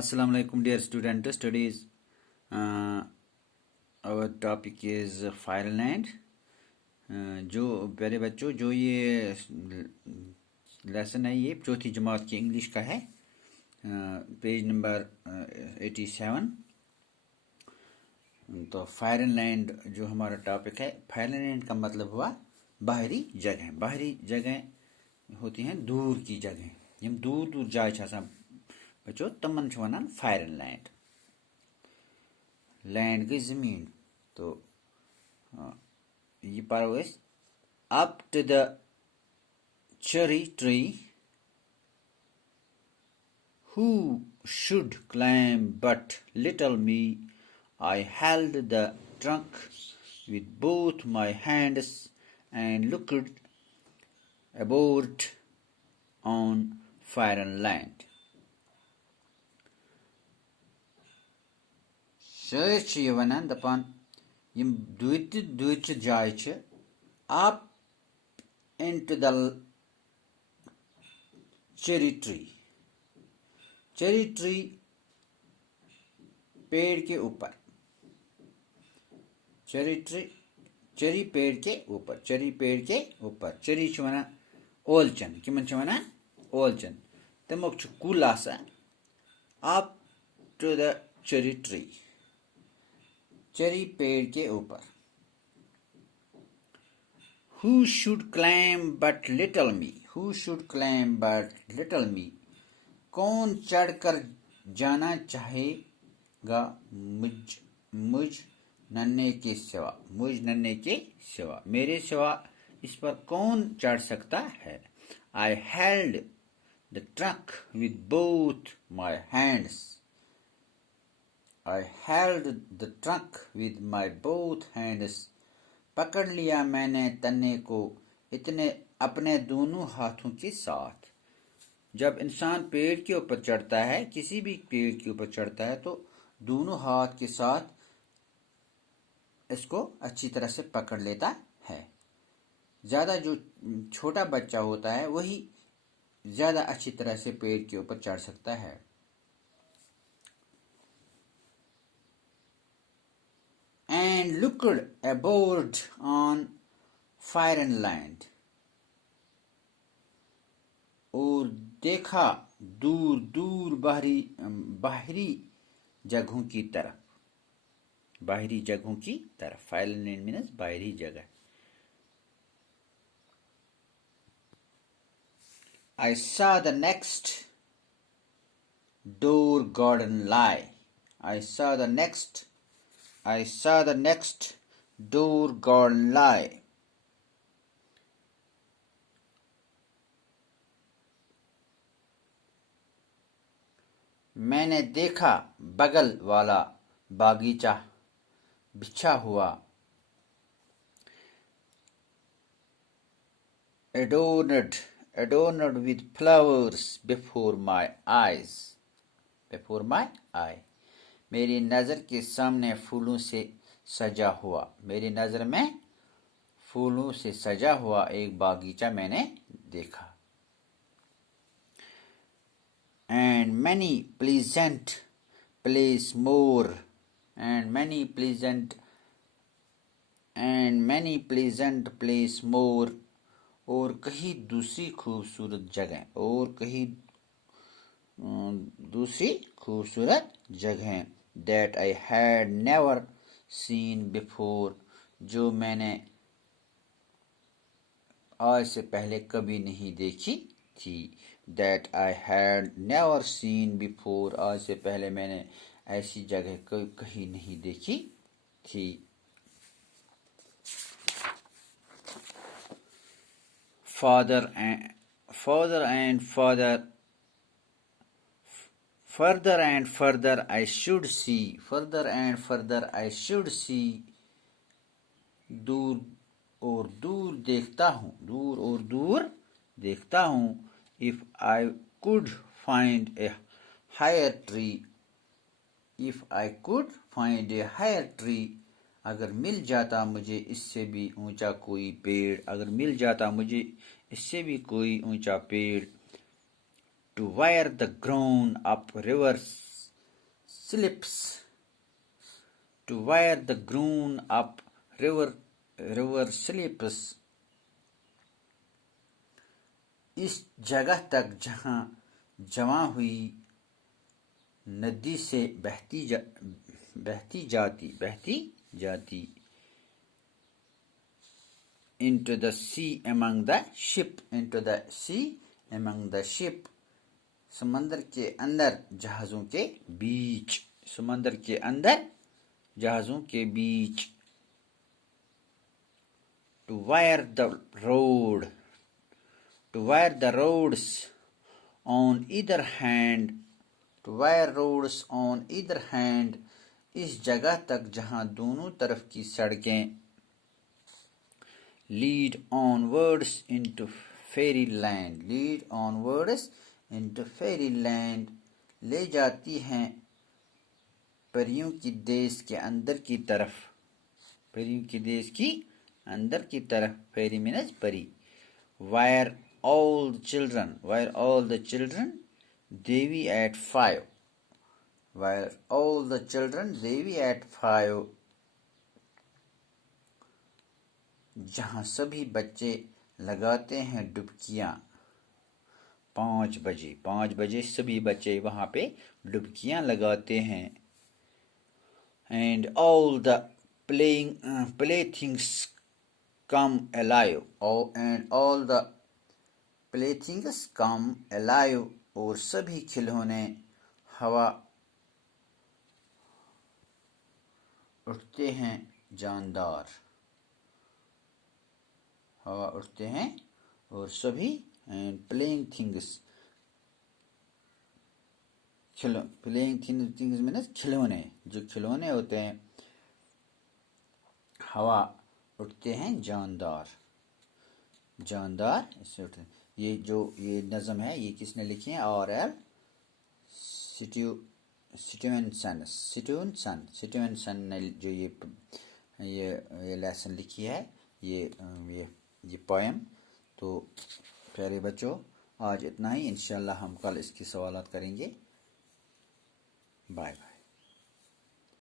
Assalamu alaikum dear student studies. Our topic is Fireland. जो प्यारे बच्चों जो ये लेसन है ये चौथी जमात की इंग्लिश का है पेज नंबर 87। तो फायरलैंड जो हमारा टॉपिक है, फायरलैंड का मतलब हुआ बाहरी जगह। बाहरी जगह होती हैं दूर की जगह, यम दूर दूर जाए छ आसान बच्चों तमन छ वनान फायरलैंड। लैंड गई जमीन, तो ये पढ़ो as up to the cherry tree who should climb but little me. I held the trunk with both my hands and looked aboard on foreign land. Shair छ ये वनान दपान यम दूच जाय छ up into the cherry tree. Cherry tree पेड़ के ऊपर, cherry पेड़ के ऊपर, चेरी पेड़ के ऊपर। चेरी छ वना ओलचन, किमन छ वना ओलचन। तमुक छ कुल आसान up to the cherry tree, cherry पेड़ के ऊपर। Who should climb but little me? Who should climb but little me? कौन चढ़कर जाना चाहेगा मुझ नन्हे के सिवा, मुझ नन्हे के सिवा, मेरे सिवा इस पर कौन चढ़ सकता है। I held the trunk with both my hands. I held the trunk with my both hands. पकड़ लिया मैंने तन्ने को इतने अपने दोनों हाथों के साथ। जब इंसान पेड़ के ऊपर चढ़ता है, किसी भी पेड़ के ऊपर चढ़ता है, तो दोनों हाथ के साथ इसको अच्छी तरह से पकड़ लेता है। ज्यादा जो छोटा बच्चा होता है वही ज्यादा अच्छी तरह से पेड़ के ऊपर चढ़ सकता है। And looked aboard on foreign land. और देखा दूर दूर बाहरी जगहों की तरफ, बाहरी जगहों की तरफ। फायरलैंड मीन्स बाहरी जगह। I saw the next door garden lie. I saw the next door garden lie. मैंने देखा बगल वाला बागीचा बिछा हुआ। Adorned with flowers before my eyes. Before my eye. मेरी नजर के सामने फूलों से सजा हुआ, मेरी नजर में फूलों से सजा हुआ एक बागीचा मैंने देखा। And many pleasant place more, and many pleasant place more, और कहीं दूसरी खूबसूरत जगह, और कहीं दूसरी खूबसूरत जगह। That I had never seen before, जो मैंने आज से पहले कभी नहीं देखी थी। That I had never seen before, आज से पहले मैंने ऐसी जगह कहीं नहीं देखी थी। Further and further I should see, further and further I should see, दूर और दूर देखता हूँ, दूर और दूर देखता हूँ। If I could find a higher tree, if I could find a higher tree, अगर मिल जाता मुझे इससे भी ऊंचा कोई पेड़, अगर मिल जाता मुझे इससे भी कोई ऊंचा पेड़। To where the grown up rivers slips. To where the grown up river slips. इस जगह तक जहाँ जमा हुई नदी से बहती जाती. Into the sea among the ship. Into the sea among the ship. समंदर के अंदर जहाजों के बीच. समंदर के अंदर जहाजों के बीच. To where the road. To where the roads on either hand. To where roads on either hand. इस जगह तक जहां दोनों तरफ की सड़कें lead onwards into fairyland. Lead onwards into fairyland. ले जाती हैं परियों की देश के अंदर की तरफ. परियों की देश की अंदर की तरफ. fairy means परी. Where all the children Devi at 5. Where all the children Devi at 5. जहाँ सभी बच्चे लगाते हैं डुबकियाँ 5 बजे. 5 बजे सभी बच्चे वहाँ पे डुबकियाँ लगाते हैं. And all the playthings come alive. And all the playthings come alive. और सभी खिलौने हवा उठते हैं जानदार. हवा उठते हैं और सभी and playing things means खिलौने. जो खिलौने होते हैं हवा उठते हैं जानदार. जानदार इससे उठते हैं. ये नज़म है ये किसने लिखी है? R.L. स्टीवेंसन ने जो ये लेसन लिखी है ये पोएम. तो प्यारे बच्चों आज इतना ही. इंशाल्लाह हम कल इसकी सवालात करेंगे. Bye bye.